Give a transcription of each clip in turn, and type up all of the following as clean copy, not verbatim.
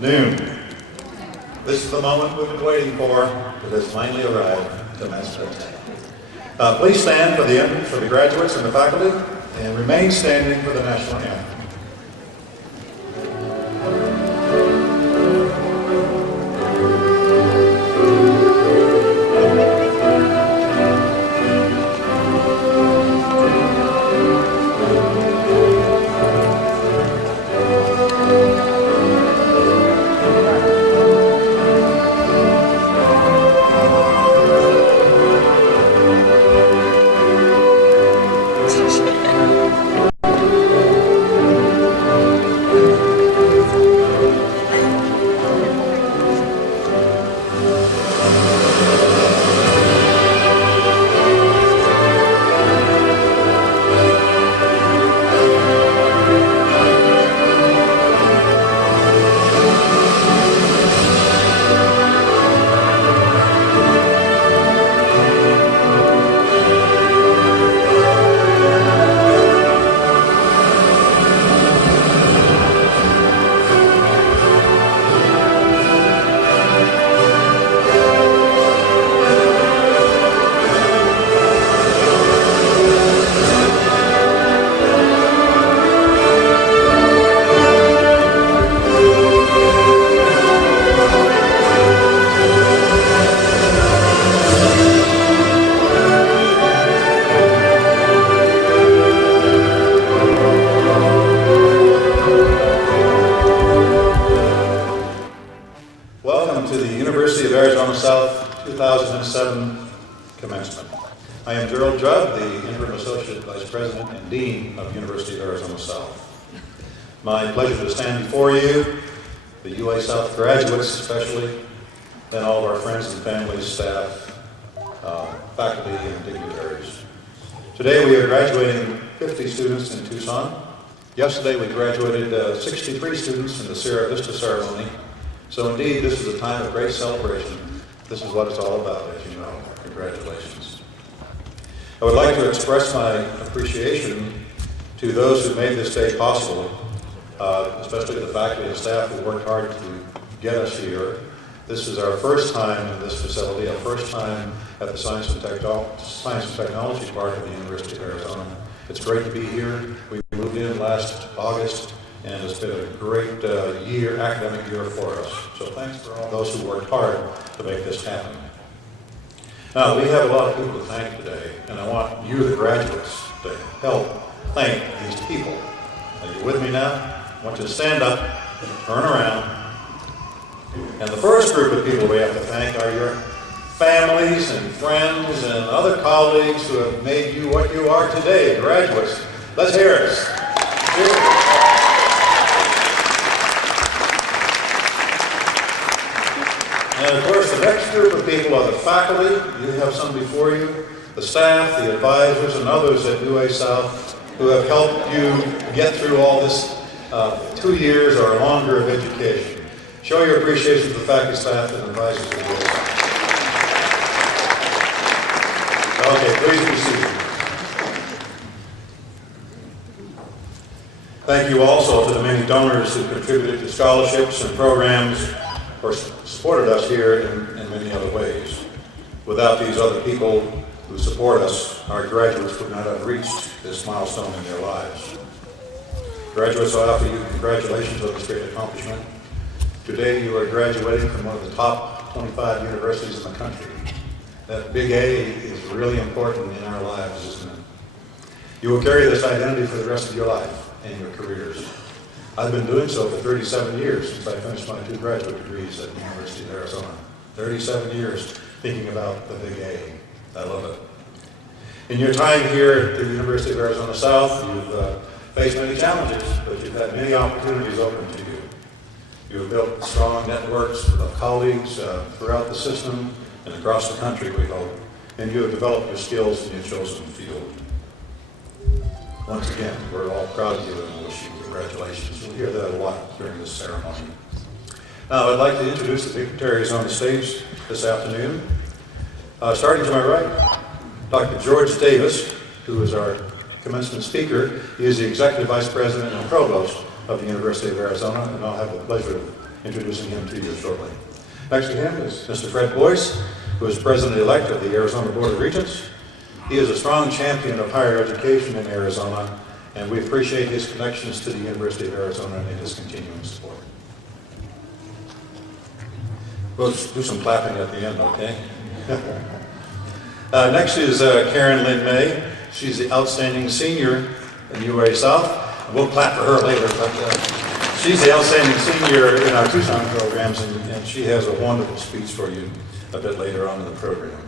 Noon. This is the moment we've been waiting for. It has finally arrived, commencement. Please stand for the entrance for the graduates and the faculty, and remain standing for the national anthem. Welcome to the University of Arizona South 2007 Commencement. I am Gerald Judd, the Interim Associate Vice President and Dean of the University of Arizona South. My pleasure to stand before you, the UA South graduates especially, and all of our friends and families, staff, faculty, and dignitaries. Today we are graduating 50 students in Tucson. Yesterday we graduated 63 students in the Sierra Vista ceremony. So indeed, this is a time of great celebration. This is what it's all about, as you know. Congratulations. I would like to express my appreciation to those who made this day possible, especially the faculty and staff who worked hard to get us here. This is our first time in this facility, our first time at the Science and Technology part of the University of Arizona. It's great to be here. We moved in last August, and it's been a great academic year for us. So thanks for all those who worked hard to make this happen. Now, we have a lot of people to thank today, and I want you, the graduates, to help thank these people. Are you with me now? I want you to stand up, turn around. And the first group of people we have to thank are your families and friends and other colleagues who have made you what you are today, graduates. Let's hear it. And of course, the next group of people are the faculty. You have some before you, the staff, the advisors, and others at UA South who have helped you get through all this 2 years or longer of education. Show your appreciation to the faculty, staff, and advisors of UA South. Okay, please be seated. Thank you also to the many donors who contributed to scholarships and programs or supported us here in many other ways. Without these other people who support us, our graduates would not have reached this milestone in their lives. Graduates, I offer you congratulations on this great accomplishment. Today you are graduating from one of the top 25 universities in the country. That big A is really important in our lives, isn't it? You will carry this identity for the rest of your life and your careers. I've been doing so for 37 years since I finished my 2 graduate degrees at the University of Arizona. 37 years thinking about the big A. I love it. In your time here at the University of Arizona South, you've faced many challenges, but you've had many opportunities open to you. You have built strong networks of colleagues throughout the system and across the country, we hope, and you have developed your skills in your chosen field. Once again, we're all proud of you and wish you congratulations. We'll hear that a lot during this ceremony. Now, I'd like to introduce the dignitaries on the stage this afternoon. Starting to my right, Dr. George Davis, who is our commencement speaker. He is the Executive Vice President and Provost of the University of Arizona, and I'll have the pleasure of introducing him to you shortly. Next to him is Mr. Fred Boyce, who is President-elect of the Arizona Board of Regents. He is a strong champion of higher education in Arizona, and we appreciate his connections to the University of Arizona and his continuing support. We'll do some clapping at the end, okay? Next is Karen Lynn May. She's the outstanding senior in UA South. We'll clap for her later, but she's the outstanding senior in our Tucson programs, and she has a wonderful speech for you a bit later on in the program.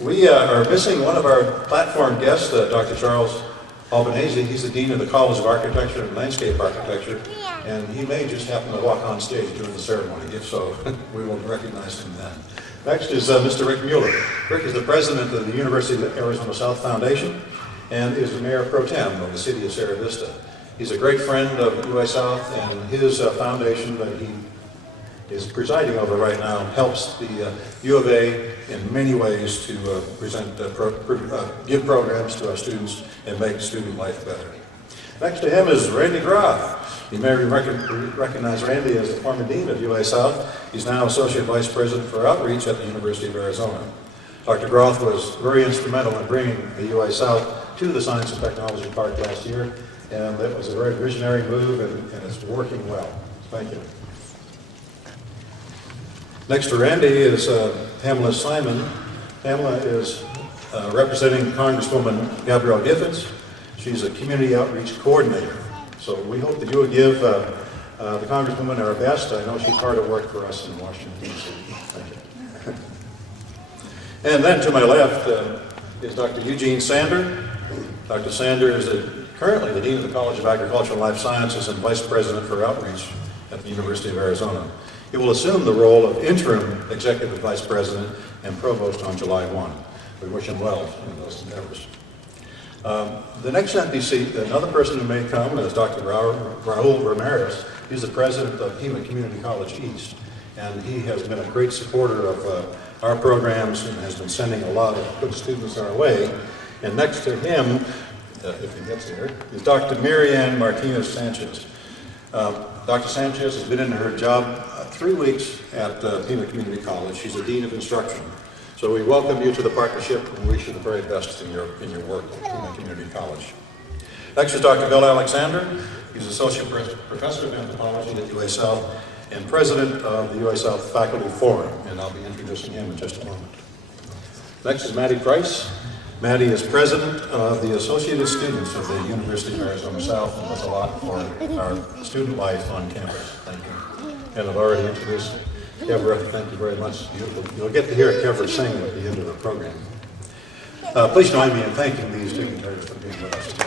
We are missing one of our platform guests, Dr. Charles Albanese. He's the Dean of the College of Architecture and Landscape Architecture, and he may just happen to walk on stage during the ceremony. If so, we will recognize him then. Next is Mr. Rick Mueller. Rick is the president of the University of Arizona South Foundation and is the mayor pro tem of the city of Sierra Vista. He's a great friend of UA South, and his foundation that he is presiding over right now helps the U of A in many ways to give programs to our students and make student life better. Next to him is Randy Groff. You may recognize Randy as the former dean of UA South. He's now associate vice president for outreach at the University of Arizona. Dr. Groff was very instrumental in bringing the UA South to the Science and Technology Park last year, and that was a very visionary move, and it's working well. Thank you. Next to Randy is Pamela Simon. Pamela is representing Congresswoman Gabrielle Giffords. She's a community outreach coordinator. So we hope that you will give the Congresswoman our best. I know she's hard at work for us in Washington, D.C. Thank you. And then to my left is Dr. Eugene Sander. Dr. Sander is currently the Dean of the College of Agricultural and Life Sciences and Vice President for Outreach at the University of Arizona. He will assume the role of interim Executive Vice President and Provost on July 1. We wish him well in those endeavors. The next empty seat, another person who may come, is Dr. Raul Ramirez. He's the president of Pima Community College East, and he has been a great supporter of our programs and has been sending a lot of good students our way. And next to him, if he gets here, is Dr. Marianne Martinez Sanchez. Dr. Sanchez has been in her job 3 weeks at Pima Community College. She's a Dean of Instruction. So we welcome you to the partnership and wish you the very best in your work at Pima Community College. Next is Dr. Bill Alexander. He's Associate Professor of Anthropology at UA South and President of the UA South Faculty Forum, and I'll be introducing him in just a moment. Next is Maddie Price. Maddie is President of the Associated Students of the University of Arizona South and does a lot for our student life on campus. Thank you. And I've already introduced Kevra. Thank you very much. You'll get to hear Kevra sing at the end of the program. Please join me in thanking these dignitaries for being with us today.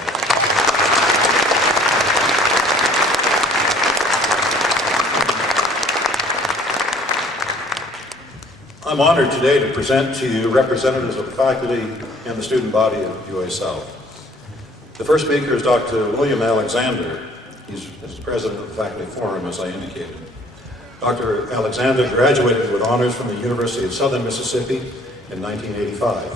I'm honored today to present to you representatives of the faculty and the student body of UA South. The first speaker is Dr. William Alexander. He's the president of the Faculty Forum, as I indicated. Dr. Alexander graduated with honors from the University of Southern Mississippi in 1985.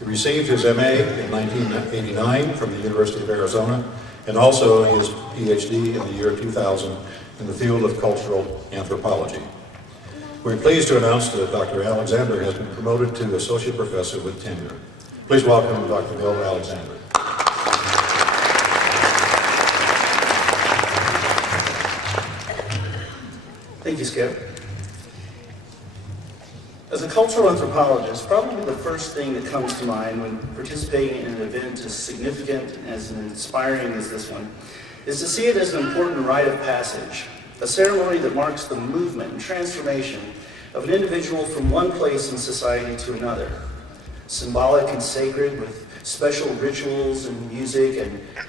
He received his MA in 1989 from the University of Arizona and also his PhD in the year 2000 in the field of cultural anthropology. We're pleased to announce that Dr. Alexander has been promoted to Associate Professor with tenure. Please welcome Dr. Bill Alexander. Thank you, Skip. As a cultural anthropologist, probably the first thing that comes to mind when participating in an event as significant and as inspiring as this one is to see it as an important rite of passage, a ceremony that marks the movement and transformation of an individual from one place in society to another. Symbolic and sacred, with special rituals and music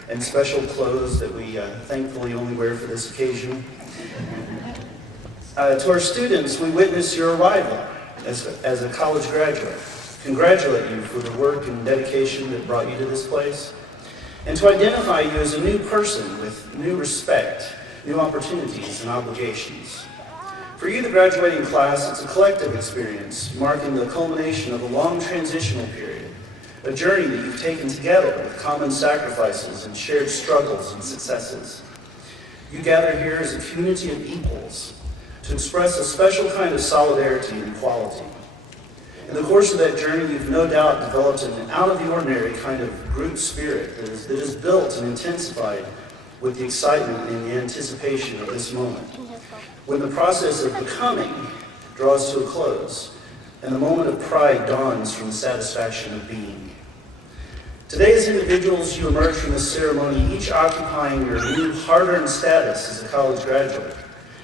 and special clothes that we thankfully only wear for this occasion. To our students, we witness your arrival as a college graduate. Congratulate you for the work and dedication that brought you to this place, and to identify you as a new person with new respect, new opportunities and obligations. For you, the graduating class, it's a collective experience, marking the culmination of a long transitional period, a journey that you've taken together with common sacrifices and shared struggles and successes. You gather here as a community of equals to express a special kind of solidarity and equality. In the course of that journey, you've no doubt developed an out-of-the-ordinary kind of group spirit that is built and intensified with the excitement and the anticipation of this moment, when the process of becoming draws to a close and the moment of pride dawns from the satisfaction of being. Today, as individuals, you emerge from this ceremony, each occupying your new hard-earned status as a college graduate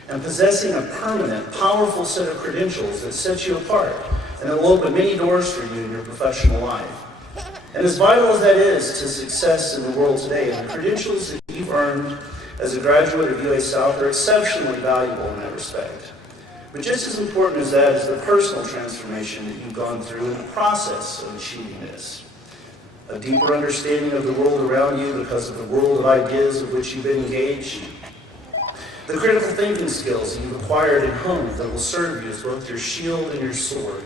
and possessing a permanent, powerful set of credentials that set you apart and that will open many doors for you in your professional life. And as vital as that is to success in the world today, the credentials that you've earned as a graduate of UA South are exceptionally valuable in that respect. But just as important as that is the personal transformation that you've gone through in the process of achieving this. A deeper understanding of the world around you because of the world of ideas of which you've been engaged. The critical thinking skills that you've acquired at home that will serve you as both your shield and your sword.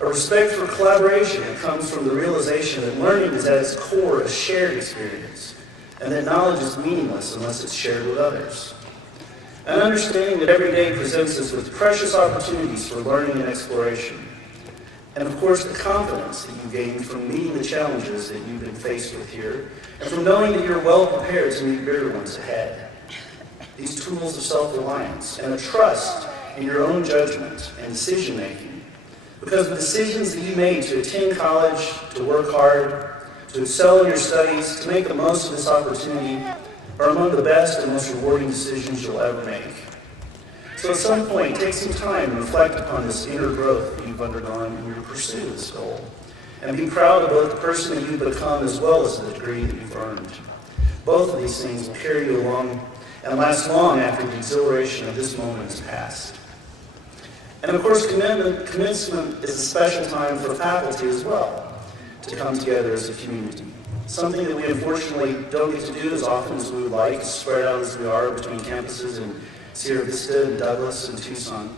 A respect for collaboration that comes from the realization that learning is at its core a shared experience, and that knowledge is meaningless unless it's shared with others. An understanding that every day presents us with precious opportunities for learning and exploration. And of course, the confidence that you gain from meeting the challenges that you've been faced with here, and from knowing that you're well prepared to meet bigger ones ahead. These tools of self-reliance and a trust in your own judgment and decision-making, because the decisions that you made to attend college, to work hard, to excel in your studies, to make the most of this opportunity, are among the best and most rewarding decisions you'll ever make. So at some point, take some time and reflect upon this inner growth that you've undergone in your pursuit of this goal. And be proud of both the person that you've become as well as the degree that you've earned. Both of these things will carry you along and last long after the exhilaration of this moment is past. And of course, commencement is a special time for faculty as well to come together as a community. Something that we unfortunately don't get to do as often as we would like, spread out as we are between campuses in Sierra Vista and Douglas and Tucson.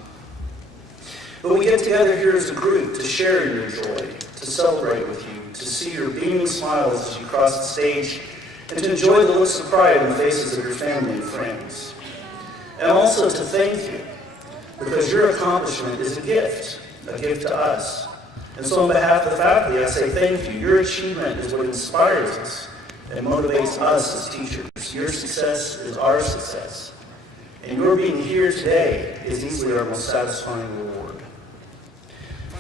But we get together here as a group to share in your joy, to celebrate with you, to see your beaming smiles as you cross the stage, and to enjoy the looks of pride in the faces of your family and friends. And also to thank you, because your accomplishment is a gift to us. And so on behalf of the faculty, I say thank you. Your achievement is what inspires us and motivates us as teachers. Your success is our success. And your being here today is easily our most satisfying reward.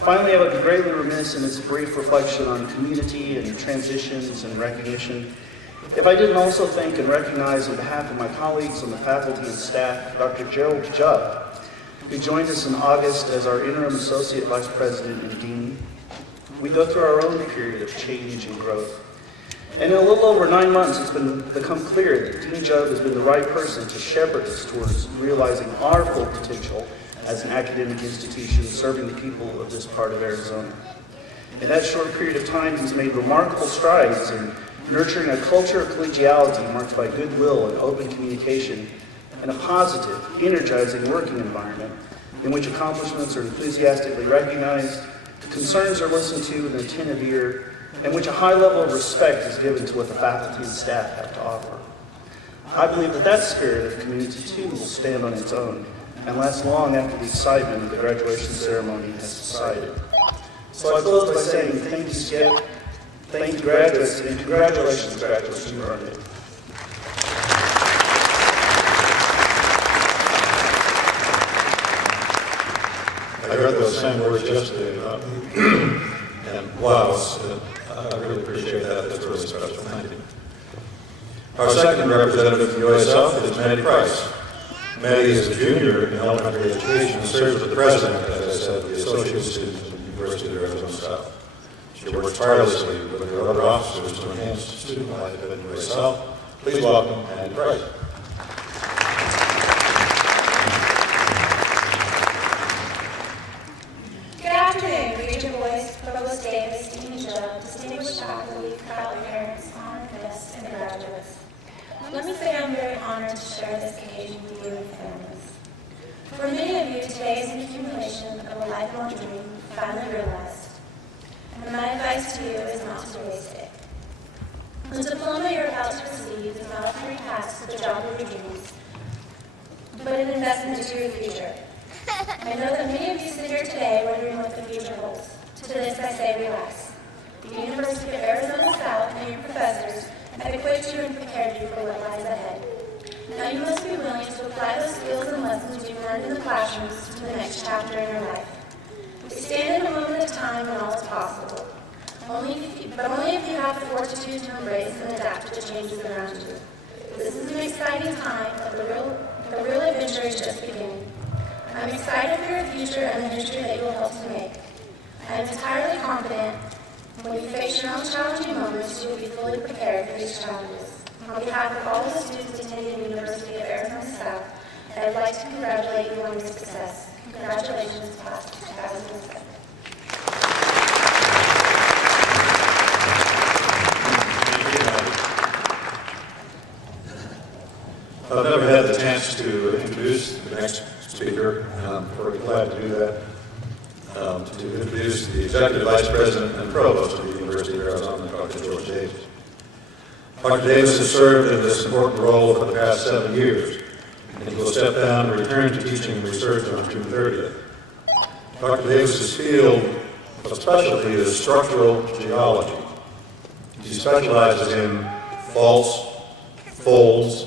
Finally, I would be greatly remiss in this brief reflection on community and transitions and recognition if I didn't also thank and recognize on behalf of my colleagues on the faculty and staff, Dr. Gerald Jubb, who joined us in August as our interim associate vice president and dean. We go through our own period of change and growth. And in a little over 9 months, it's become clear that Dean Jubb has been the right person to shepherd us towards realizing our full potential as an academic institution serving the people of this part of Arizona. In that short period of time, he's made remarkable strides in nurturing a culture of collegiality marked by goodwill and open communication, and a positive, energizing working environment in which accomplishments are enthusiastically recognized, concerns are listened to with an attentive ear, and which a high level of respect is given to what the faculty and staff have to offer. I believe that spirit of community too will stand on its own and last long after the excitement of the graduation ceremony has subsided. So I close by saying thank you, Skip, thank you, graduates, and congratulations, graduates, you earned it. I heard those same words yesterday about and wow, I really appreciate that. That's really special. Thank you. Our second representative from UA South is Maddie Price. Maddie is a junior in elementary education and serves as the president, as I said, of the Associate Students of the University of Arizona South. She works tirelessly with her other officers to enhance student life at UA South. Please welcome Maddie Price. Let me say I'm very honored to share this occasion with you and families. For many of you, today is an accumulation of a lifelong dream finally realized. And my advice to you is not to waste it. The diploma you're about to receive youth is not a free pass to the job of your dreams, but an investment into your future. I know that many of you sit here today wondering what the future holds. To this I say, relax. The University of Arizona South and your professors have equipped you and prepared you for what lies ahead. Now you must be willing to apply those skills and lessons you've learned in the classrooms to the next chapter in your life. We stand in a moment of time when all is possible. But only if you have the fortitude to embrace and adapt to the changes around you. This is an exciting time, but the real adventure is just beginning. I'm excited for your future and the history that you will help to make. I am entirely confident when you face your own challenging moments, you will be fully prepared for these challenges. On behalf of all the students attending the University of Arizona South, I'd like to congratulate you on your success. Congratulations, class of 2007. I've never had the chance to introduce the next speaker. I'm very glad to do that. To introduce the Executive Vice President and Provost of the University of Arizona, Dr. George Davis. Dr. Davis has served in this important role for the past 7 years, and he will step down and return to teaching and research on June 30th. Dr. Davis's field of specialty is structural geology. He specializes in faults, folds,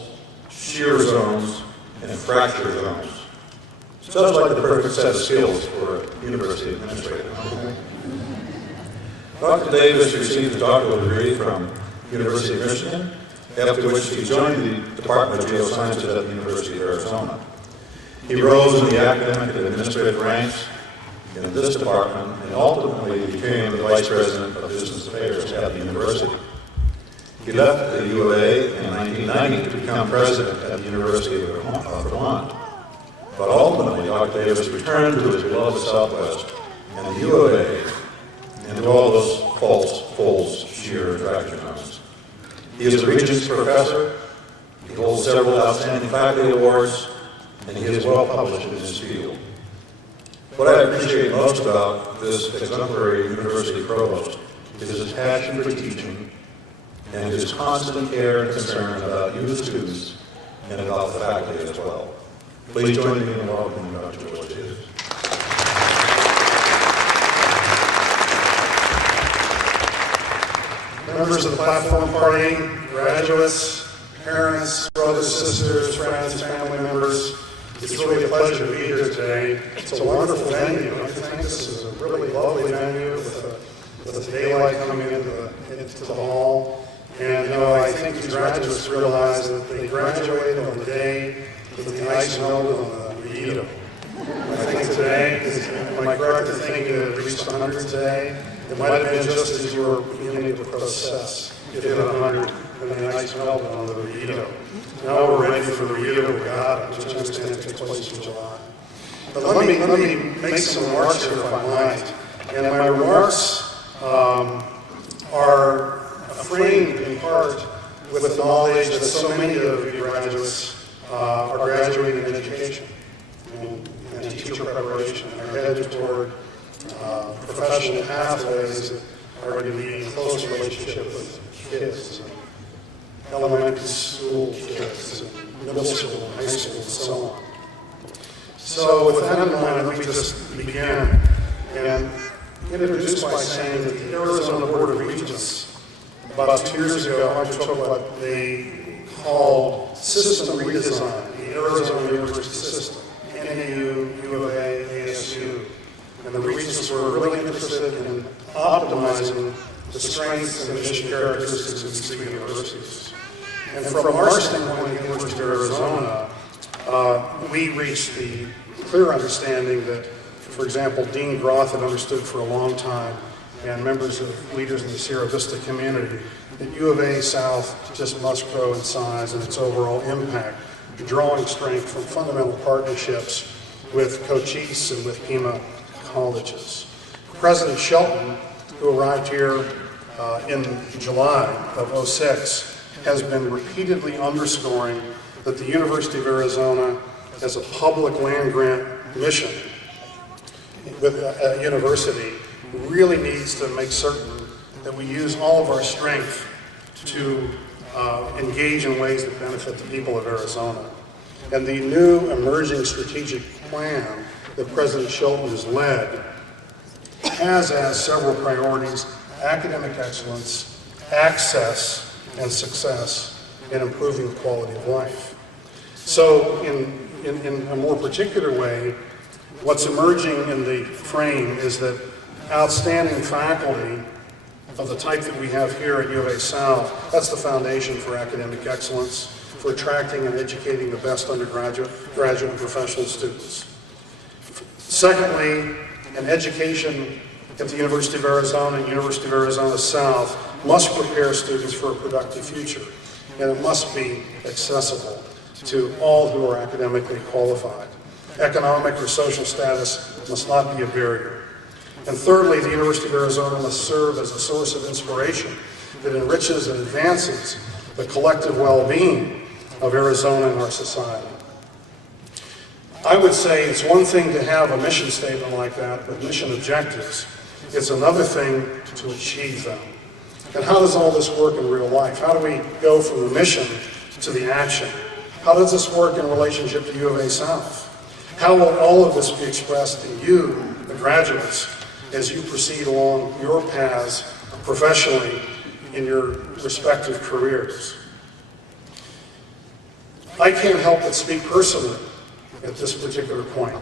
shear zones, and fracture zones. Sounds like the perfect set of skills for a university administrator. Dr. Davis received a doctoral degree from University of Michigan, after which he joined the Department of Geosciences at the University of Arizona. He rose in the academic and administrative ranks in this department and ultimately became the Vice President of Business Affairs at the university. He left the U of A in 1990 to become president at the University of Vermont. But ultimately, Dr. Davis returned to his beloved Southwest and the U of A and to all those faults, folds, shear, and fracture zones. He is a Regents Professor, he holds several outstanding faculty awards, and he is well published in his field. What I appreciate most about this exemplary university provost is his passion for teaching and his constant care and concern about you, the students, and about the faculty as well. Please join me in welcoming Dr. George Davis. Members of the platform party, graduates, parents, brothers, sisters, friends, family members, it's really a pleasure to be here today. It's a wonderful venue. I think this is a really lovely venue with the daylight coming into the hall. And I think these graduates realize that they graduated on the day that the ice melted on the Rito. I think today, am I correct in thinking that it reached 100 today? It might have been just as you were beginning to process. It hit 100 and the ice melted on the Rito. Now we're ready for the Rito Regatta, which I understand takes place in July. But let me make some remarks here if I might. And my remarks are framed in part with the knowledge that so many of you graduates are graduating in education and teacher preparation and are headed toward professional pathways that are going to be in close relationship with kids, elementary school kids, middle school, high school, and so on. So with that in mind, let me just begin and introduce by saying that the Arizona Board of Regents, about 2 years ago, undertook what they called system redesign, the Arizona University system, NAU, U of A, ASU. And the Regents were really interested in optimizing the strengths and mission characteristics of these three universities. And from our standpoint at the University of Arizona, we reached the clear understanding that, for example, Dean Groth had understood for a long time, and members of leaders in the Sierra Vista community, that U of A South just must grow in size and its overall impact, drawing strength from fundamental partnerships with Cochise and with Pima colleges. President Shelton, who arrived here in July of '06, has been repeatedly underscoring that the University of Arizona, as a public land grant mission with a university, really needs to make certain that we use all of our strength to engage in ways that benefit the people of Arizona. And the new emerging strategic plan that President Shelton has led has as several priorities academic excellence, access, and success in improving the quality of life. So in a more particular way, what's emerging in the frame is that outstanding faculty of the type that we have here at U of A South, that's the foundation for academic excellence, for attracting and educating the best undergraduate, graduate, and professional students. Secondly, an education at the University of Arizona and University of Arizona South must prepare students for a productive future, and it must be accessible to all who are academically qualified. Economic or social status must not be a barrier. And thirdly, the University of Arizona must serve as a source of inspiration that enriches and advances the collective well-being of Arizona and our society. I would say it's one thing to have a mission statement like that, but mission objectives. It's another thing to achieve them. And how does all this work in real life? How do we go from the mission to the action? How does this work in relationship to U of A South? How will all of this be expressed in you, the graduates, as you proceed along your paths professionally in your respective careers? I can't help but speak personally at this particular point,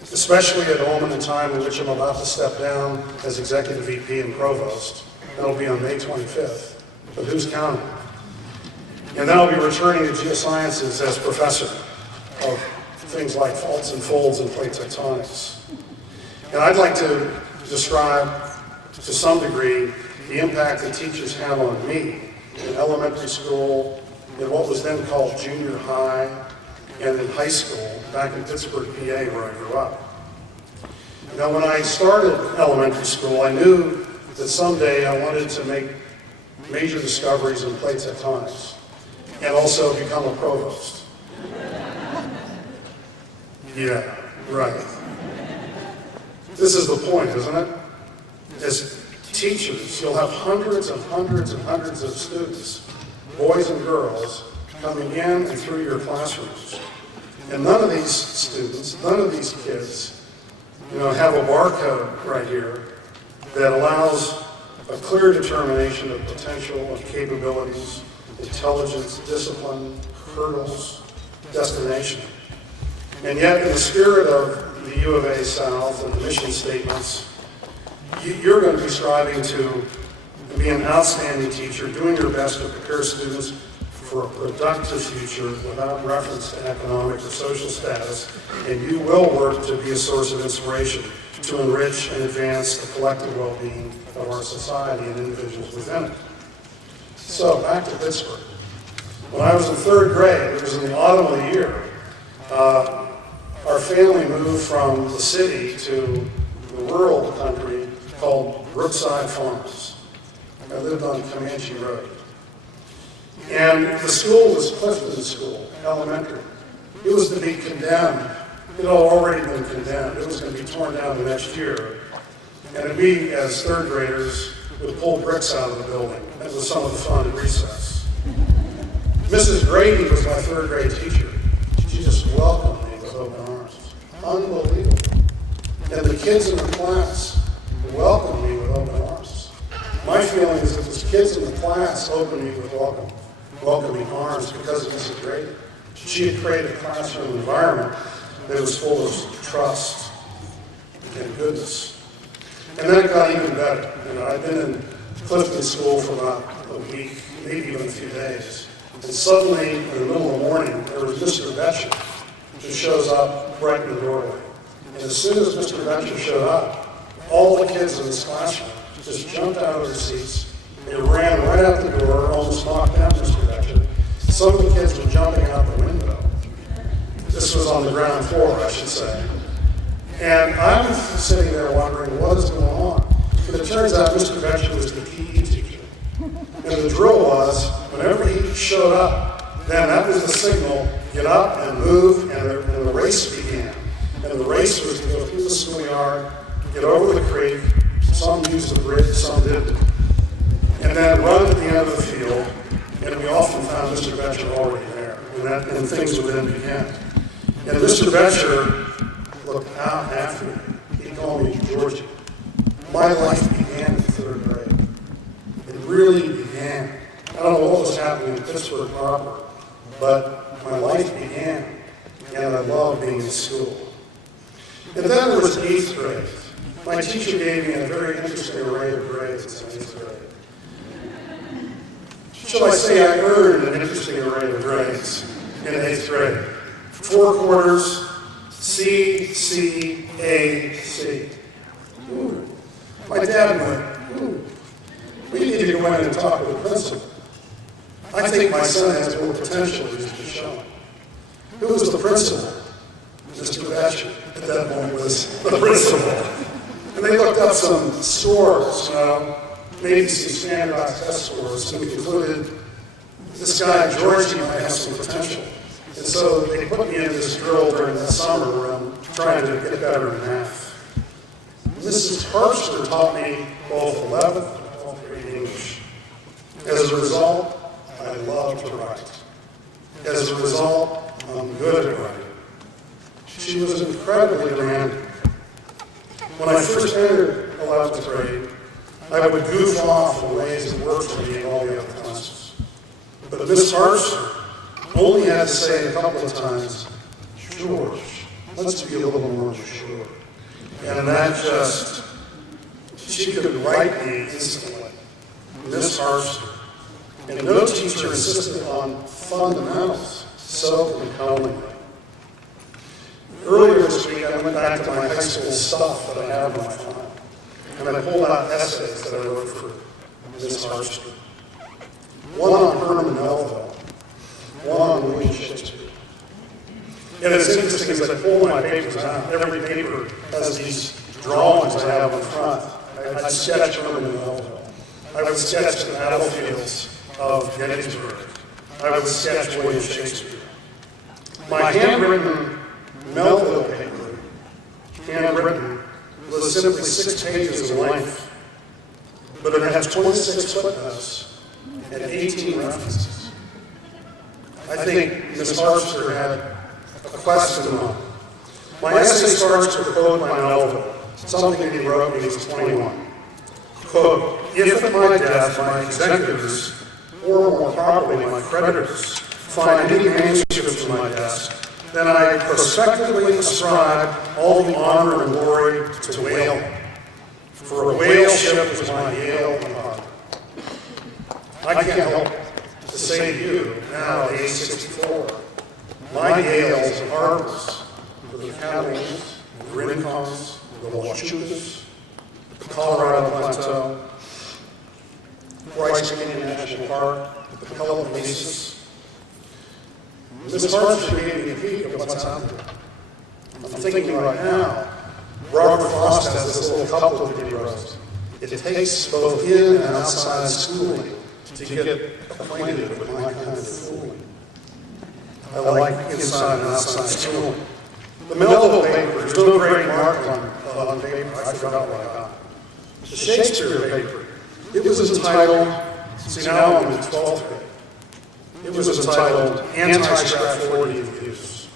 especially at a moment in time in which I'm about to step down as Executive VP and Provost. That'll be on May 25th, but who's counting? And then I'll be returning to geosciences as professor of things like faults and folds and plate tectonics. And I'd like to describe, to some degree, the impact that teachers have on me in elementary school, in what was then called junior high, and in high school, back in Pittsburgh, PA, where I grew up. Now, when I started elementary school, I knew that someday I wanted to make major discoveries in plate tectonics and also become a provost. Yeah, right. This is the point, isn't it? As teachers, you'll have hundreds and hundreds and hundreds of students, boys and girls, coming in and through your classrooms. And none of these students, none of these kids, have a barcode right here that allows a clear determination of potential, of capabilities, intelligence, discipline, hurdles, destination. And yet, in the spirit of the U of A South and the mission statements, you're going to be striving to be an outstanding teacher, doing your best to prepare students for a productive future without reference to economic or social status, and you will work to be a source of inspiration to enrich and advance the collective well-being of our society and individuals within it. So, back to Pittsburgh. When I was in third grade, it was in the autumn of the year, our family moved from the city to the rural country called Brookside Farms. I lived on Comanche Road. And the school was Clifton School, elementary. It was to be condemned. It had already been condemned. It was going to be torn down the next year. And we, as third graders, would pull bricks out of the building. That was some of the fun at recess. Mrs. Grady was my third grade teacher. She just welcomed me with open arms. Unbelievable. And the kids in the class welcomed me with open arms. My feeling is that the kids in the class opened me with welcoming arms because of Mrs. Grady. She had created a classroom environment that was full of trust and goodness. And then it got even better. I'd been in Clifton School for about a week, maybe even a few days. And suddenly, in the middle of the morning, there was Mr. Betcher, who shows up right in the doorway. And as soon as Mr. Betcher showed up, all the kids in this classroom just jumped out of their seats and ran right out the door, almost knocked down Mr. Betcher. Some of the kids were jumping out the window. This was on the ground floor, I should say. And I'm sitting there wondering, what is going on? And it turns out Mr. Betcher was the PE teacher. And the drill was, whenever he showed up, then that was the signal, get up and move, and the race began. And the race was to go through the schoolyard, get over the creek. Some used the bridge, some didn't. and then run to the end of the field, and we often found Mr. Betcher already there, and things would then begin. And Mr. Betcher looked out after me. He called me Georgie. My life began in third grade. It really began. I don't know what was happening in Pittsburgh proper, but my life began, and I loved being in school. And then there was 8th grade. My teacher gave me a very interesting array of grades in 8th grade. Shall I say I earned an interesting array of grades in 8th grade? 4 quarters, C, C, A, C. Ooh. My dad went, ooh, we need to go in and talk with the principal. I think my son has more potential than he's just shown. Who was the principal? Mr. Betcher, at that point, was the principal. And they looked up some scores, maybe some standardized test scores, and we concluded this guy, Georgie, might have some potential. And so they put me in this drill during the summer where I'm trying to get better in math. Mrs. Harpster taught me both 11th and 12th grade English. As a result, I love to write. As a result, I'm good at writing. She was incredibly demanding. When I first entered 11th grade, I would goof off in ways that worked for me in all the other classes. But Miss Harpster only had to say a couple of times, George, let's be a little more sure. And that just, she could write me instantly. Miss Harpster. And no teacher insisted on fundamentals so compellingly. Earlier this week, I went back to my high school stuff that I have on my file. And I pulled out essays that I wrote for Miss Harpster. One on Herman Melville, one on William Shakespeare. And it's interesting as I pull my papers out, every paper has these drawings I have on front. I sketch Herman Melville. I would sketch the battlefields of Gettysburg. I would sketch William Shakespeare. My handwritten Melville paper, handwritten, was simply 6 pages in length, but it has 26 footnotes and 18 references. I think Ms. Harpster had a question on. My essay starts with a quote by Melville, something that he wrote when he was 21. Quote, if at my death my executors, or more properly my creditors, find any manuscripts in my desk, then I prospectively ascribe all the honor and glory to whale. For a whale ship is my Yale and heart. I can't help to say to you, now at age 64, my Yales and harbors were the Catalans, the Rincons, the Huachucas, the Colorado Plateau, Bryce Canyon National Park, the Peloponnesus. Ms. Harpster gave me a peek of what's out there. I'm thinking right now, Robert Frost has this little couplet that he wrote. It takes both in and outside schooling to get acquainted with my kind of fooling. I like inside and outside schooling. The Melville paper, there's no great mark on paper. I forgot what I got. The Shakespeare paper, it was entitled, see now I'm in 12th grade. It was entitled Anti-Stratfordian Views.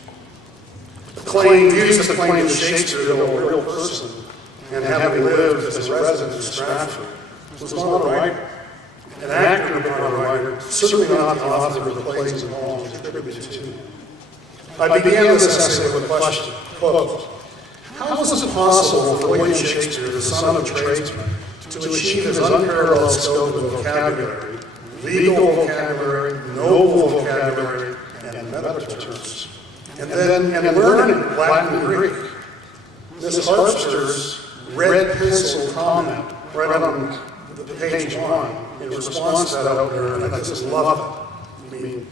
Views that claim that Shakespeare, though a real person, and having lived as a resident in Stratford, was not a writer, an actor but not a writer, certainly not the author of the plays and poems attributed to him. I began this essay with a question, quote, how was it possible for William Shakespeare, the son of tradesmen, to achieve his unparalleled scope of vocabulary, legal vocabulary, noble vocabulary, and medical terms, and learning Latin and Greek? Ms. Harpster's red pencil comment right on the page 1 in response to that opener, and I just love it. I mean,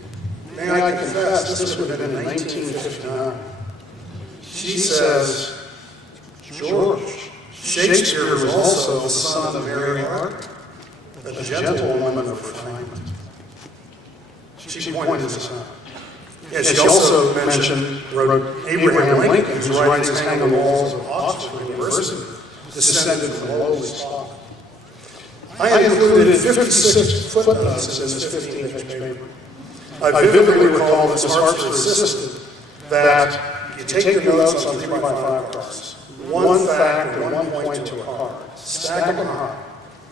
may I confess, this would have been in 1959. She says, George, Shakespeare was also the son of Mary Arthur, a gentlewoman of refinement. She pointed this out. And she also wrote Abraham Lincoln, whose writings hang on the walls of Oxford University, descended from lowly stock. I included 56 footnotes in this 15-inch paper. I vividly recall that Ms. Harper insisted that you take your notes on 3x5 cards, one fact and one point to a card, stack them high,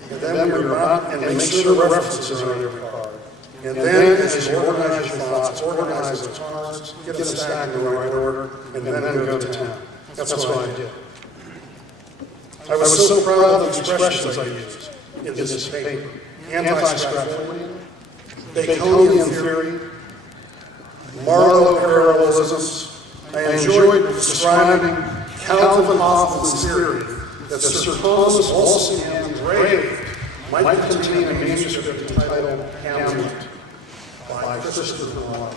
and then you're about, and make sure the references are on every card. And then, as you organize your thoughts, organize those cards, get them stacked in the right order, and then go to town. That's what I did. I was so proud of the expressions I used in this paper. Anti-Stratfordian, Baconian theory, Marlowe parallelisms. I enjoyed describing Calvin Hoffman's theory that Sir Thomas Walsingham engraved might contain a manuscript entitled Hamlet by Christopher Marlowe.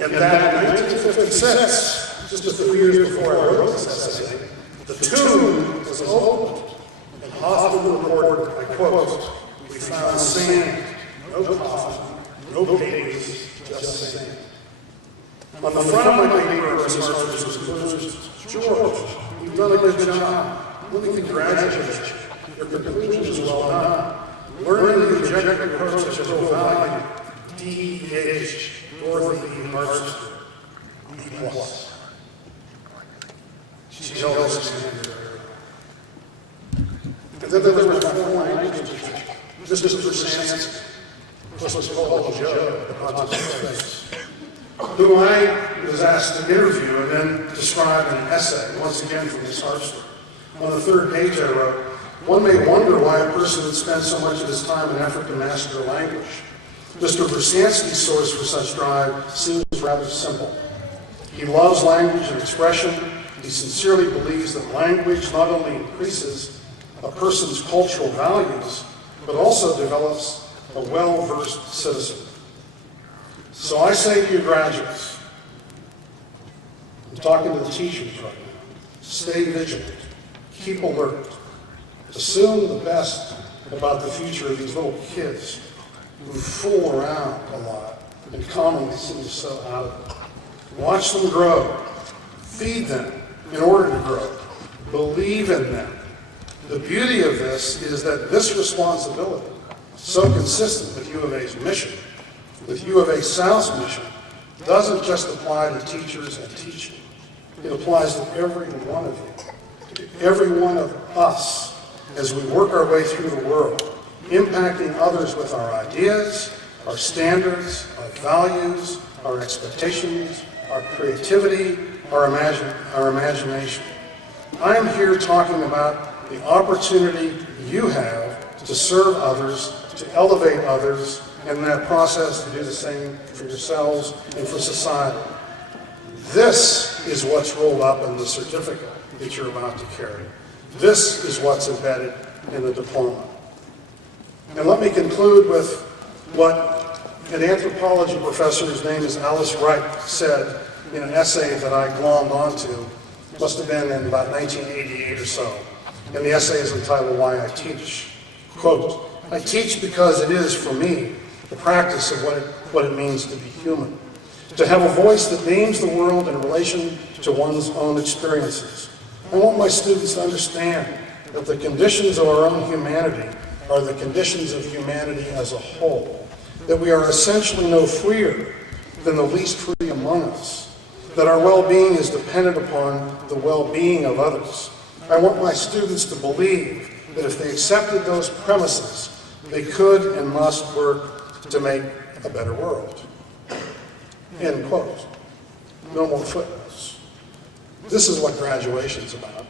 And that in 1956, just a few years before I wrote this essay, the tomb was opened, and Hoffman reported, I quote, "We found sand, no coffin, no pages, just sand." On the front of my paper, Ms. Harper's was conclusions. "George, you've done a good job. Let me congratulate you. Your conclusions are well done. Learning the objective approach has real value. D.H. Dorothy E. Hartster, B+. She held us in there. And then there were 4 languages. This is for Sanskrit. This was called Joe, the Pontiff's face, who I was asked to interview and then describe in an essay, once again from Ms. Hartster. On the 3rd page I wrote, "One may wonder why a person would spend so much of his time and effort to master a language. Mr. Brzezinski's source for such drive seems rather simple. He loves language and expression. He sincerely believes that language not only increases a person's cultural values, but also develops a well-versed citizen." So I say to you graduates, I'm talking to the teachers right now, stay vigilant, keep alert, assume the best about the future of these little kids who fool around a lot and commonly seem so out of it. Watch them grow, feed them in order to grow, believe in them. The beauty of this is that this responsibility, so consistent with U of A's mission, with U of A South's mission, doesn't just apply to teachers and teaching. It applies to every one of you, to every one of us, as we work our way through the world, impacting others with our ideas, our standards, our values, our expectations, our creativity, our imagination. I am here talking about the opportunity you have to serve others, to elevate others, and in that process to do the same for yourselves and for society. This is what's rolled up in the certificate that you're about to carry. This is what's embedded in the diploma. And let me conclude with what an anthropology professor, whose name is Alice Wright, said in an essay that I glommed onto, must have been in about 1988 or so. And the essay is entitled "Why I Teach." Quote, "I teach because it is, for me, the practice of what it means to be human, to have a voice that names the world in relation to one's own experiences. I want my students to understand that the conditions of our own humanity are the conditions of humanity as a whole, that we are essentially no freer than the least free among us, that our well-being is dependent upon the well-being of others. I want my students to believe that if they accepted those premises, they could and must work to make a better world." End quote. No more footnotes. This is what graduation is about.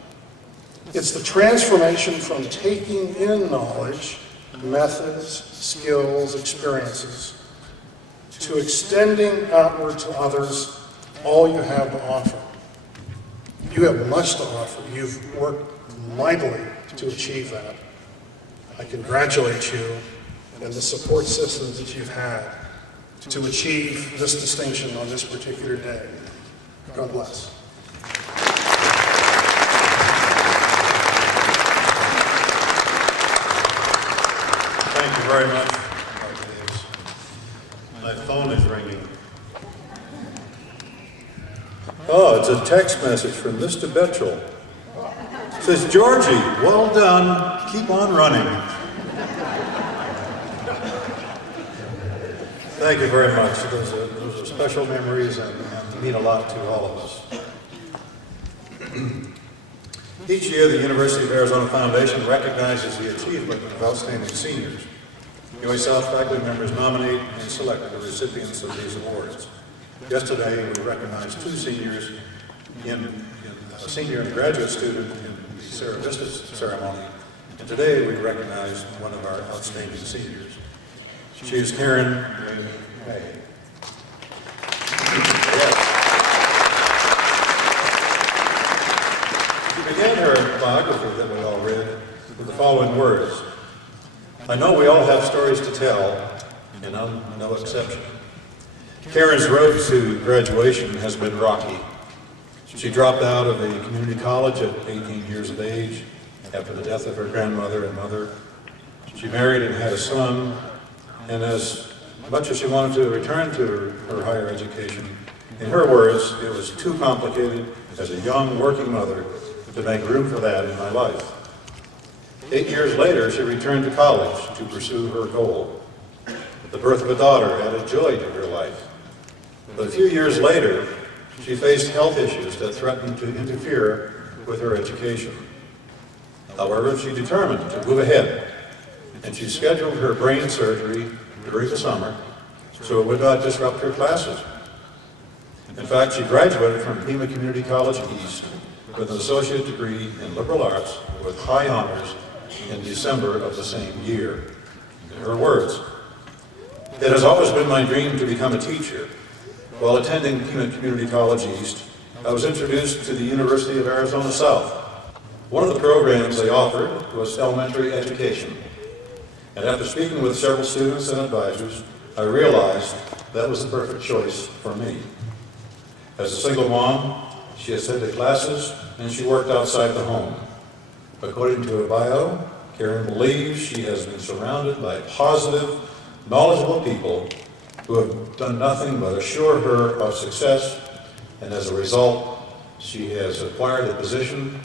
It's the transformation from taking in knowledge, methods, skills, experiences, to extending outward to others all you have to offer. You have much to offer. You've worked mightily to achieve that. I congratulate you and the support systems that you've had to achieve this distinction on this particular day. God bless. Thank you very much, Dr. Davis. My phone is ringing. Oh, it's a text message from Mr. Betchel. It says, "Georgie, well done. Keep on running." Thank you very much. Those are special memories and mean a lot to all of us. Each year, the University of Arizona Foundation recognizes the achievement of outstanding seniors. UA South faculty members nominate and select the recipients of these awards. Yesterday, we recognized two seniors a senior and graduate student in the Sarah Vista ceremony, and today we recognize one of our outstanding seniors. She is Karen May. She began her biography that we all read with the following words: "I know we all have stories to tell, and I'm no exception." Karen's road to graduation has been rocky. She dropped out of a community college at 18 years of age after the death of her grandmother and mother. She married and had a son, and as much as she wanted to return to her higher education, in her words, it was too complicated as a young working mother to make room for that in my life. 8 years later, she returned to college to pursue her goal. The birth of a daughter added joy to her life. But a few years later, she faced health issues that threatened to interfere with her education. However, she determined to move ahead, and she scheduled her brain surgery during the summer so it would not disrupt her classes. In fact, she graduated from Pima Community College East with an associate degree in liberal arts with high honors in December of the same year. In her words, "It has always been my dream to become a teacher. While attending Pima Community College East, I was introduced to the University of Arizona South. One of the programs they offered was elementary education. And after speaking with several students and advisors, I realized that was the perfect choice for me. As a single mom, she attended classes and she worked outside the home. According to her bio, Karen believes she has been surrounded by positive, knowledgeable people who have done nothing but assure her of success, and as a result, she has acquired a position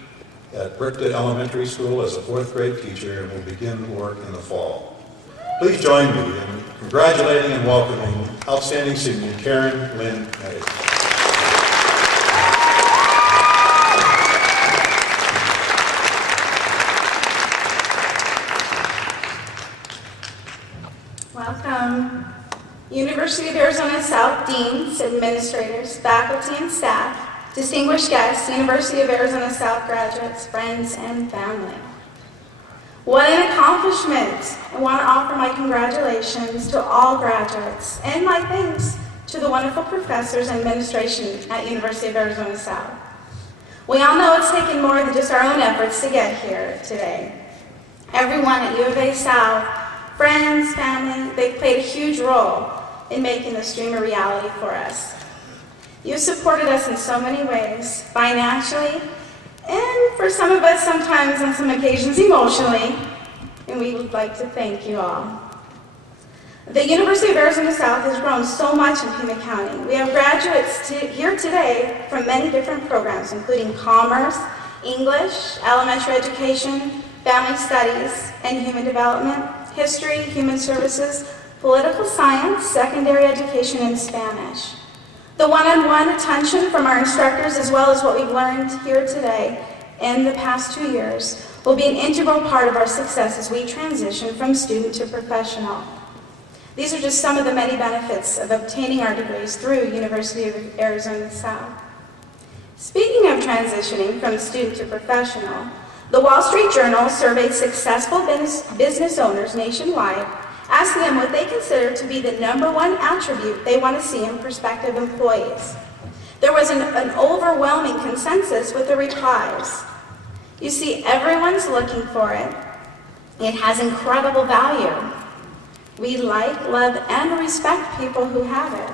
at Brickton Elementary School as a 4th grade teacher and will begin work in the fall." Please join me in congratulating and welcoming outstanding senior Karen Lynn May. Welcome. University of Arizona South deans, administrators, faculty, and staff, distinguished guests, University of Arizona South graduates, friends, and family. What an accomplishment! I want to offer my congratulations to all graduates and my thanks to the wonderful professors and administration at University of Arizona South. We all know it's taken more than just our own efforts to get here today. Everyone at U of A South, friends, family, they've played a huge role in making this dream a reality for us. You've supported us in so many ways, financially, and for some of us, sometimes on some occasions, emotionally, and we would like to thank you all. The University of Arizona South has grown so much in Pima County. We have graduates here today from many different programs, including commerce, English, elementary education, family studies, and human development, history, human services, political science, secondary education, and Spanish. The one-on-one attention from our instructors, as well as what we've learned here today in the past 2 years, will be an integral part of our success as we transition from student to professional. These are just some of the many benefits of obtaining our degrees through University of Arizona South. Speaking of transitioning from student to professional, the Wall Street Journal surveyed successful business owners nationwide, asking them what they consider to be the #1 attribute they want to see in prospective employees. There was an overwhelming consensus with the replies. You see, everyone's looking for it. It has incredible value. We like, love, and respect people who have it.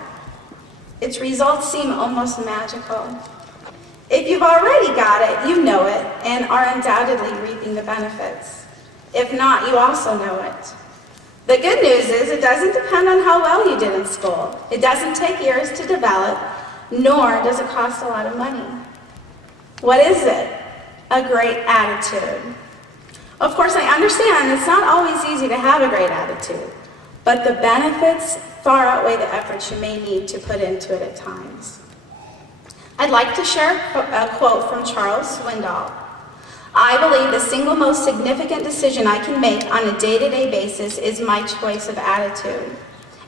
Its results seem almost magical. If you've already got it, you know it, and are undoubtedly reaping the benefits. If not, you also know it. The good news is it doesn't depend on how well you did in school. It doesn't take years to develop, nor does it cost a lot of money. What is it? A great attitude. Of course, I understand it's not always easy to have a great attitude, but the benefits far outweigh the efforts you may need to put into it at times. I'd like to share a quote from Charles Swindoll. I believe the single most significant decision I can make on a day-to-day basis is my choice of attitude.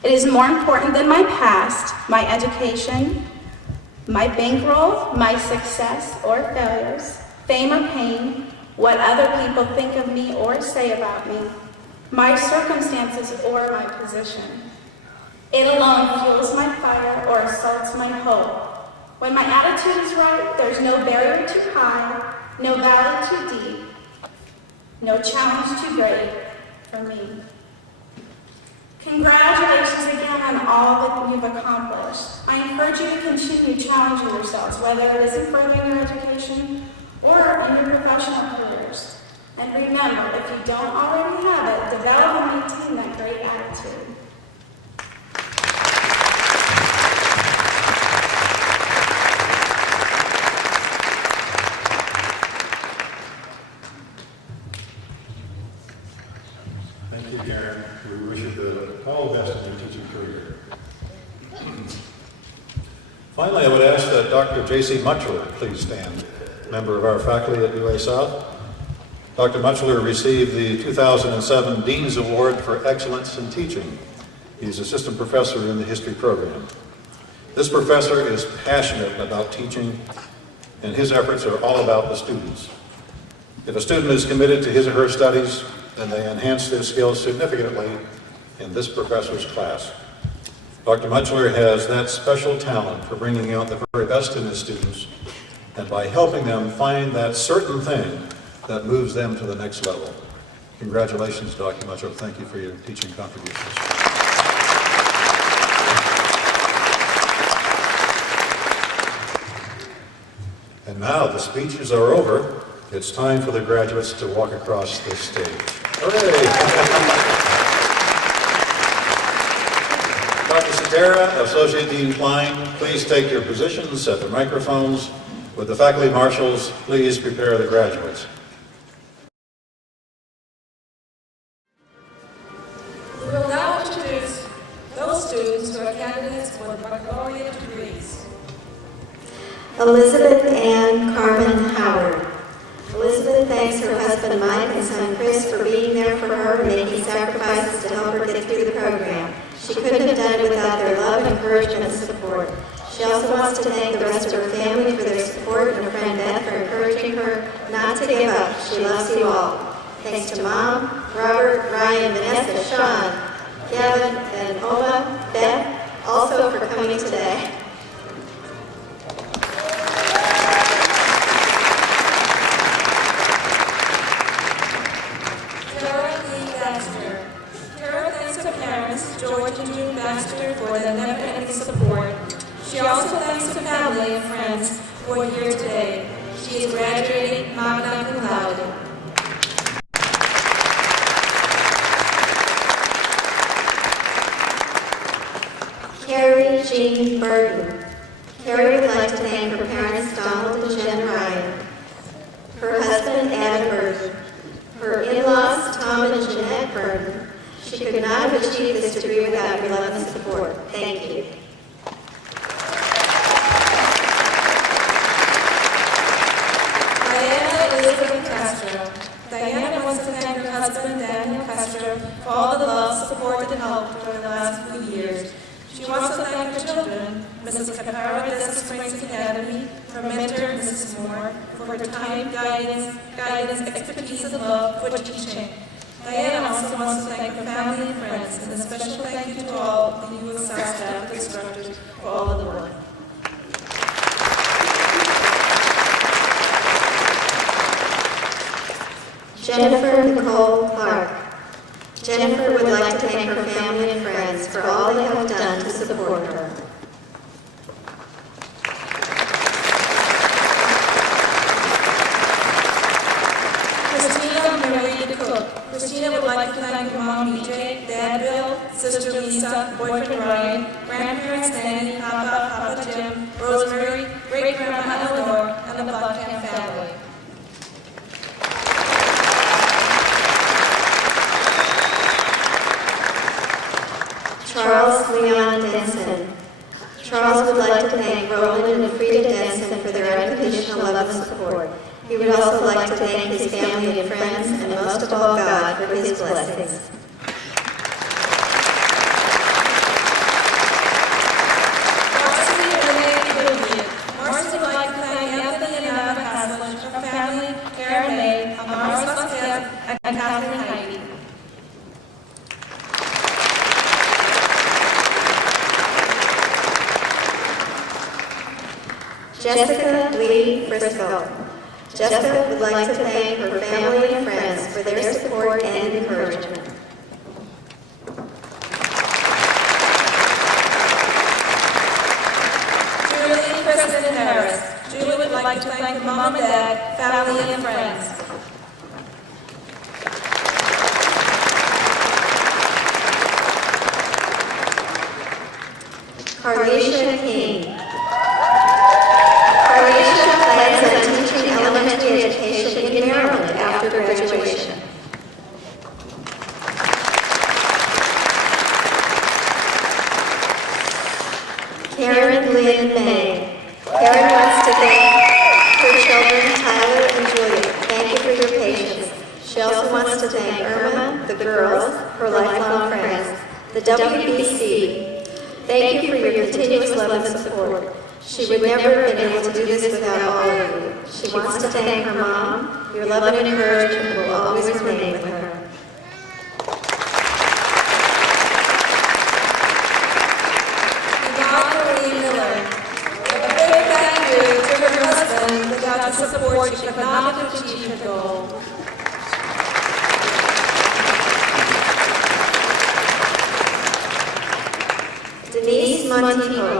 It is more important than my past, my education, my bankroll, my success or failures, fame or pain, what other people think of me or say about me, my circumstances or my position. It alone fuels my fire or assaults my hope. When my attitude is right, there's no barrier too high, no valley too deep, no challenge too great for me. Congratulations again on all that you've accomplished. I encourage you to continue challenging yourselves, whether it is in furthering your education or in your professional careers. And remember, if you don't already have it, develop and maintain that great attitude. Thank you, Karen. We wish you all the best in your teaching career. Finally, I would ask that Dr. J.C. Mutchler please stand, member of our faculty at UA South. Dr. Mutchler received the 2007 Dean's Award for Excellence in Teaching. He's assistant professor in the history program. This professor is passionate about teaching, and his efforts are all about the students. If a student is committed to his or her studies, then they enhance their skills significantly in this professor's class. Dr. Mutchler has that special talent for bringing out the very best in his students, and by helping them find that certain thing that moves them to the next level. Congratulations, Dr. Mutchler. Thank you for your teaching contributions. And now the speeches are over. It's time for the graduates to walk across this stage. Hooray! Dr. Cetera, Associate Dean Klein, please take your positions at the microphones. With the faculty marshals, please prepare the graduates. We will now introduce those students who are candidates for the baccalaureate degrees. Elizabeth Ann Carmen Howard. Elizabeth thanks her husband Mike and son Chris for being there for her and making sacrifices to help her get through the program. She couldn't have done it without their love, encouragement, and support. She also wants to thank the rest of her family for their support and her friend Beth for encouraging her not to give up. She loves you all. Thanks to Mom, Robert, Ryan, Vanessa, Sean, Kevin, and Oma, Beth, also for coming today. For their never-ending support. She also thanks her family and friends who are here today. She is graduating magna cum laude. Carrie Jean Burton. Carrie would like to thank her parents, Donald and Jen Ryan, her husband, Adam Burton, her in-laws, Tom and Jeanette Burton. She could not have achieved this degree without your love and support. Thank you. Diana Elizabeth Castro. Diana wants to thank her husband, Daniel Castro, for all the love, support, and help during the last few years. She wants to thank her children, Mrs. Capara, Desert Springs Academy, her mentor, Mrs. Moore, for her time, guidance, expertise, and love for teaching. Diana also wants to thank her family and friends, and a special thank you to all the UA South staff and instructors for all of the work. Jennifer Nicole Clark. Jennifer would like to thank her family and friends for all they have done to support her. Christina would like to thank her mom, BJ, Dad, Bill, sister Lisa, boyfriend Ryan, grandparents Danny, Papa Jim, Rosemary, great-grandma Eleanor, and the Buckham family. Charles Charles Leon Denson. Charles would like to thank Roland and Frida Denson for their unconditional love and support. He would also like to thank his family and friends, and most of all God, for his blessings. Marcy would like to thank Anthony and Anna Haslund, her family, Karen May, Amara Sostek, and Catherine Heidi. Jessica Lee Frisco. Jessica would like to thank her family and friends for their support and encouragement. Julie Kristen Harris. Julie would like to thank Mom and Dad, family, and friends. Carlisha King. Carlisha plans on teaching elementary education in Maryland after graduation. Karen Lynn May. Karen wants to thank her children, Tyler and Julia. Thank you for your patience. She also wants to thank Irma, the girls, her lifelong friends, the WBC. Thank you for your continuous love and support. She would never have been able to do this without all of you. She wants to thank her mom. Your love and encouragement will always remain with her. Without your support, you could not have achieved your goal. Denise Montijo.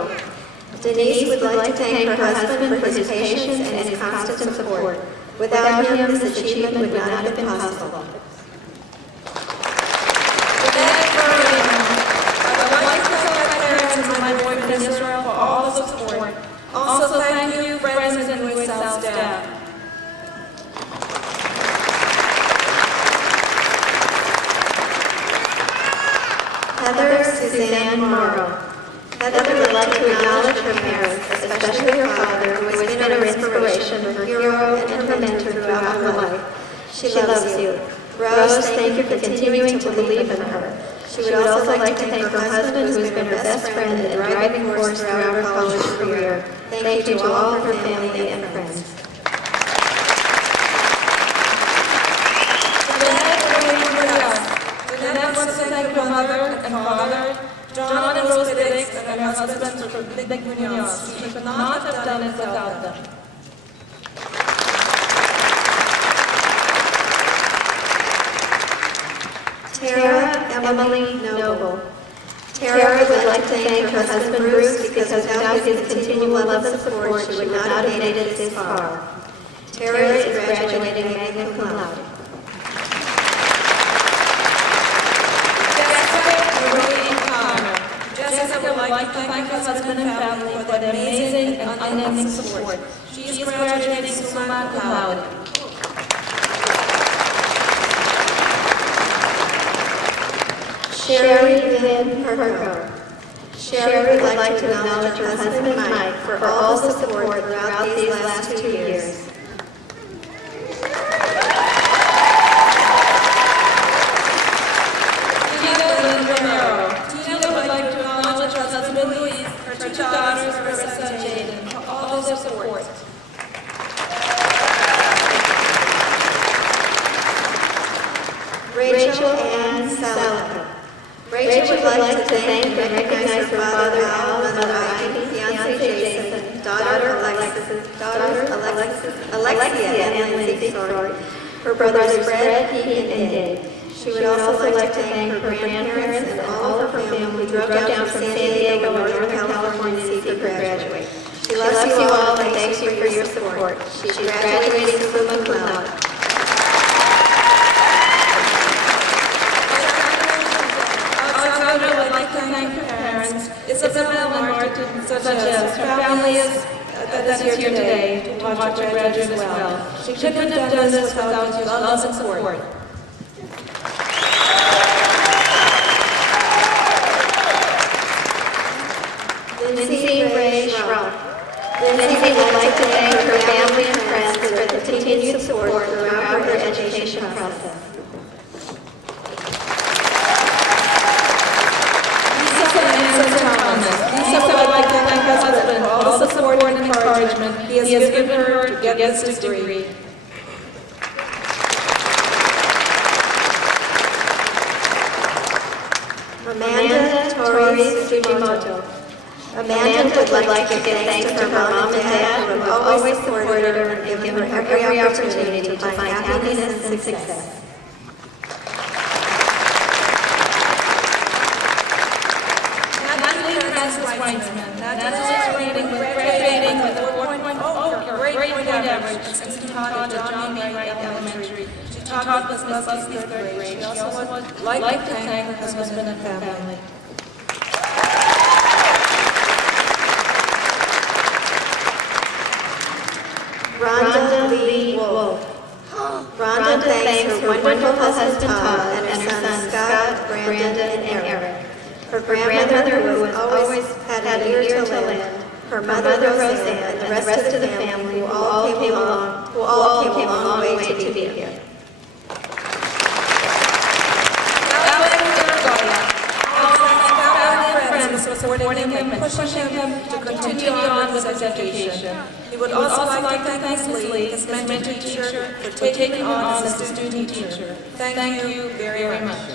Denise would like to thank her husband for his patience and his constant support. Without him, this achievement would not have been possible. I would like to thank my parents and my boyfriend in Israel for all the support. Also, thank you, friends and Louis South staff. Heather Suzanne Morrow. Heather would like to acknowledge her parents, especially her father, who has been her inspiration, her hero, and her mentor throughout her life. She loves you. Rose, thank you for continuing to believe in her. She would also like to thank her husband, who has been her best friend and driving force throughout her college career. Thank you to all of her family and friends. Jeanette wants to thank her mother and father, John and Rose Biggs, and her husband, Big Munoz. She could not have done it without them. Tara Emily Noble. Tara would like to thank her husband Bruce because without his continual love and support, she would not have made it this far. Tara is graduating magna cum laude. Jessica would like to thank her husband and family for their amazing and unending support. She is graduating summa cum laude. Sherry Lynn Perko. Sherry would like to acknowledge her husband Mike for all the support throughout these last 2 years. Tina would like to acknowledge her husband Luis, her 2 daughters, Marissa and Jaden, for all their support. Rachel Ann Salika. Rachel would like to thank and recognize her father Al and mother Ivy, fiancé Jason, daughter Alexia and Lindsay, her brothers Fred, Keegan, and Dave. She would also like to thank her grandparents and all of her family who drove down from San Diego and Northern California to see her graduate. She loves you all and thanks you for your support. She's graduating summa cum laude. I would like to thank her parents, Isabel and Martin, such as her family that is here today to watch her graduate as well. She couldn't have done this without your love and support. Lindsay Ray Schrupp. Lindsay would like to thank her family and friends for the continued support throughout her education process. Lisa would like to thank her husband for all the support and encouragement he has given her to get this degree. Amanda Tori Sugimoto. Amanda would like to give thanks to her mom and dad who have always supported her and given her every opportunity to find happiness and success. Graduating with a 4.0 grade point average since she taught at John B. Wright Elementary. She taught with Miss Leslie's third grade. She also would like to thank her husband and family. Rhonda Lee Wolf. Rhonda thanks her wonderful husband Todd and her sons Scott, Brandon, and Eric. Her grandmother, who has always had an ear to lend, her mother Roseanne, and the rest of the family who all came a long way to be here. Supporting him and pushing him to continue on with his education. He would also like to thank Lee, his mentor teacher, for taking on as a student teacher. Thank you very much.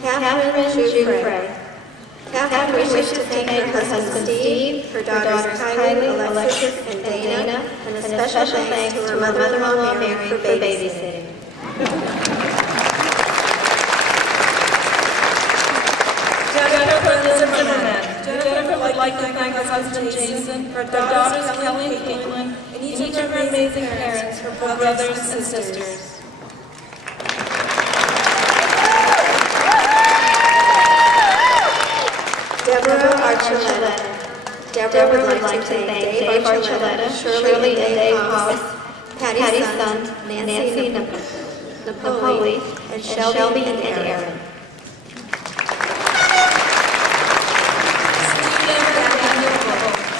Catherine Jufrey. Catherine wishes to thank her husband Steve, her daughters Kylie, Alexis, and Dana, and a special thanks to her mother-in-law Mary for babysitting. Jennifer would like to thank her husband Jason, her daughters Kelly and Caitlin, and each of her amazing parents, her brothers and sisters. Deborah Archuleta. Deborah would like to thank Dave Archuleta, Shirley and Dave House, Patty's son, Nancy Napoli, and Shelby and Aaron.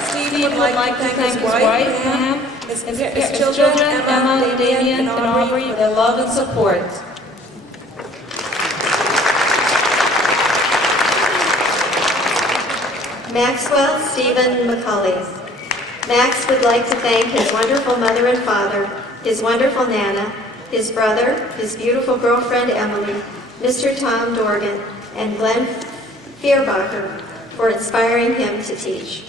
Steve would like to thank his wife, Pam, his children, Emma, Damien, and Aubrey, for their love and support. Maxwell Stephen McCulley. Max would like to thank his wonderful mother and father, his wonderful Nana, his brother, his beautiful girlfriend Emily, Mr. Tom Dorgan, and Glenn Fierbacher for inspiring him to teach.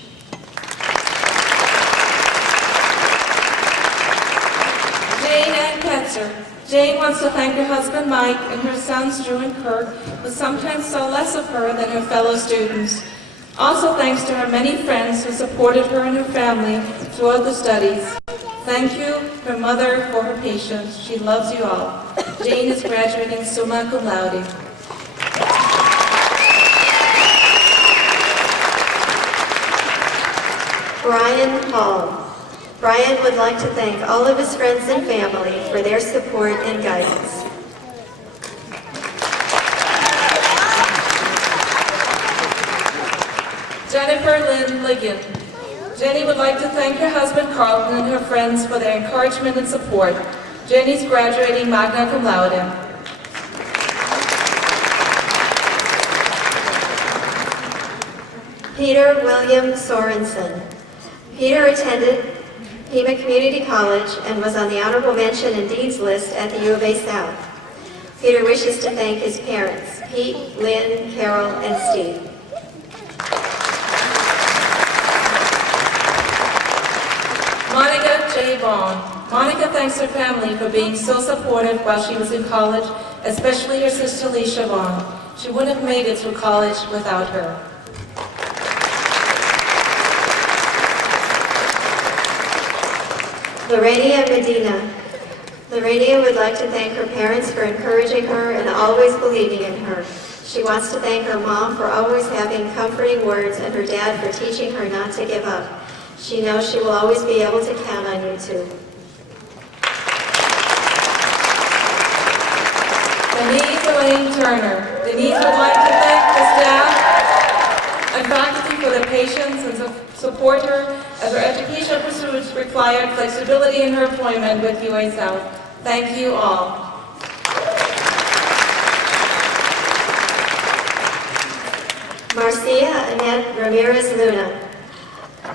Jane Ann Ketzer. Jane wants to thank her husband Mike and her sons Drew and Kirk, who sometimes saw less of her than her fellow students. Also thanks to her many friends who supported her and her family throughout the studies. Thank you, her mother, for her patience. She loves you all. Jane is graduating summa cum laude. Brian Hall. Brian would like to thank all of his friends and family for their support and guidance. Jennifer Lynn Ligon. Jenny would like to thank her husband Carlton and her friends for their encouragement and support. Jenny's graduating magna cum laude. Peter William Sorensen. Peter attended Pima Community College and was on the honorable mention and dean's list at the U of A South. Peter wishes to thank his parents, Pete, Lynn, Carol, and Steve. Monica J. Vaughn. Monica thanks her family for being so supportive while she was in college, especially her sister Leisha Vaughn. She wouldn't have made it through college without her. Lorenia Medina. Lorenia would like to thank her parents for encouraging her and always believing in her. She wants to thank her mom for always having comforting words and her dad for teaching her not to give up. She knows she will always be able to count on you two. Denise Kathleen Turner. Denise would like to thank the staff and faculty for their patience and support her as her educational pursuits required flexibility in her employment with UA South. Thank you all. Marcia Annette Ramirez Luna.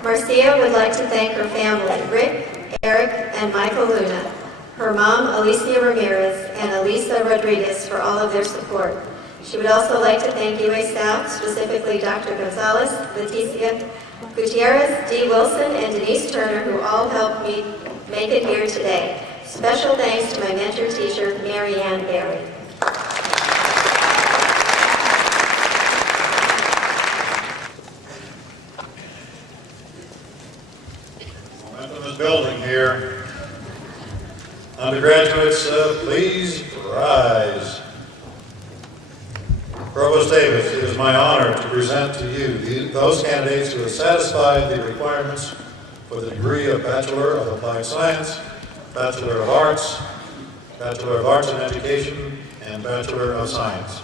Marcia would like to thank her family, Rick, Eric, and Michael Luna, her mom, Alicia Ramirez, and Elisa Rodriguez for all of their support. She would also like to thank UA South, specifically Dr. Gonzalez, Leticia Gutierrez, Dee Wilson, and Denise Turner, who all helped me make it here today. Special thanks to my mentor teacher, Mary Ann Berry. Momentum is building here. Undergraduates, please rise. Provost Davis, it is my honor to present to you those candidates who have satisfied the requirements for the degree of Bachelor of Applied Science, Bachelor of Arts, Bachelor of Arts in Education, and Bachelor of Science.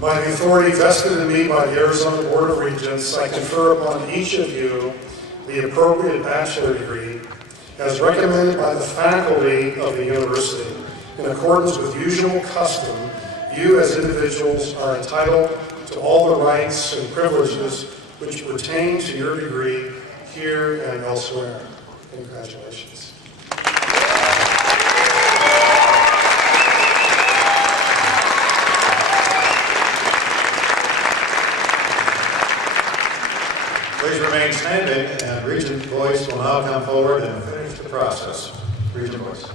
By the authority vested in me by the Arizona Board of Regents, I confer upon each of you the appropriate bachelor degree as recommended by the faculty of the university. In accordance with usual custom, you as individuals are entitled to all the rights and privileges which pertain to your degree here and elsewhere. Congratulations. Please remain standing, and Regent Boyce will now come forward and finish the process. Regent Boyce.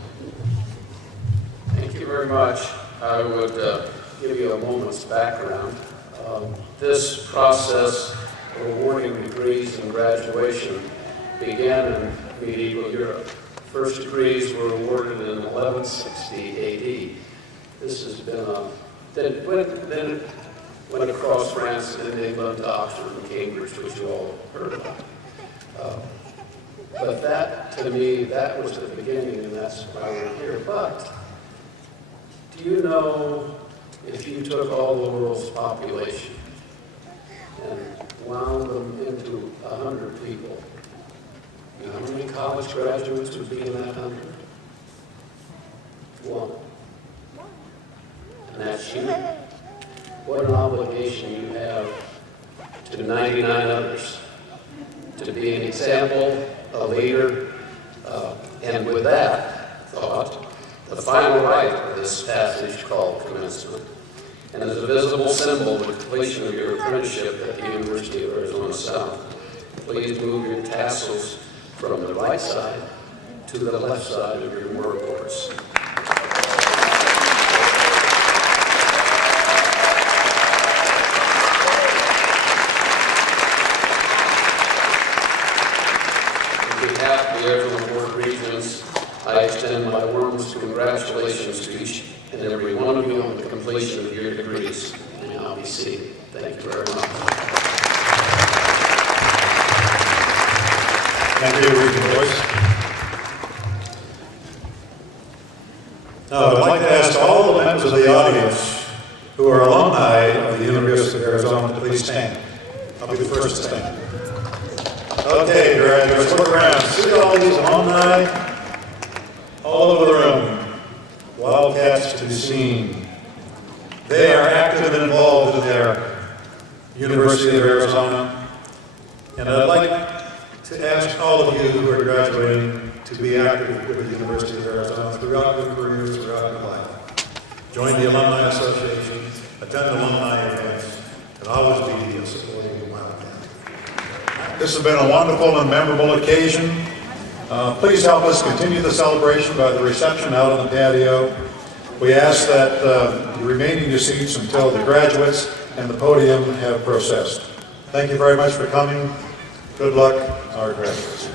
Thank you very much. I would give you a moment's background. This process of awarding degrees and graduation began in medieval Europe. First degrees were awarded in 1160 AD. This has been then it went across France and England to Oxford and Cambridge, which you all heard about. But that, to me, that was the beginning, and that's why we're here. But do you know, if you took all the world's population and wound them into 100 people, you know how many college graduates would be in that 100? One. And that's you. What an obligation you have to 99 others, to be an example, a leader, and with that thought, the final rite of this passage called Commencement, and as a visible symbol of the completion of your apprenticeship at the University of Arizona South, please move your tassels from the right side to the left side of your workboards. On behalf of the Arizona Board of Regents, I extend my warmest congratulations to each and every one of you on the completion of your degrees. And now be seated. Thank you very much. Thank you, Regent Boyce. Now, I'd like to ask all the members of the audience who are alumni of the University of Arizona to please stand. I'll be the first to stand. Okay, graduates, look around. See all these alumni all over the room. Wildcats to be seen. They are active and involved in their University of Arizona. And I'd like to ask all of you who are graduating to be active with the University of Arizona throughout your careers, throughout your life. Join the Alumni Association, attend alumni events, and always be a supporting Wildcat. This has been a wonderful and memorable occasion. Please help us continue the celebration by the reception out on the patio. We ask that you remain in your seats until the graduates and the podium have processed. Thank you very much for coming. Good luck, our graduates.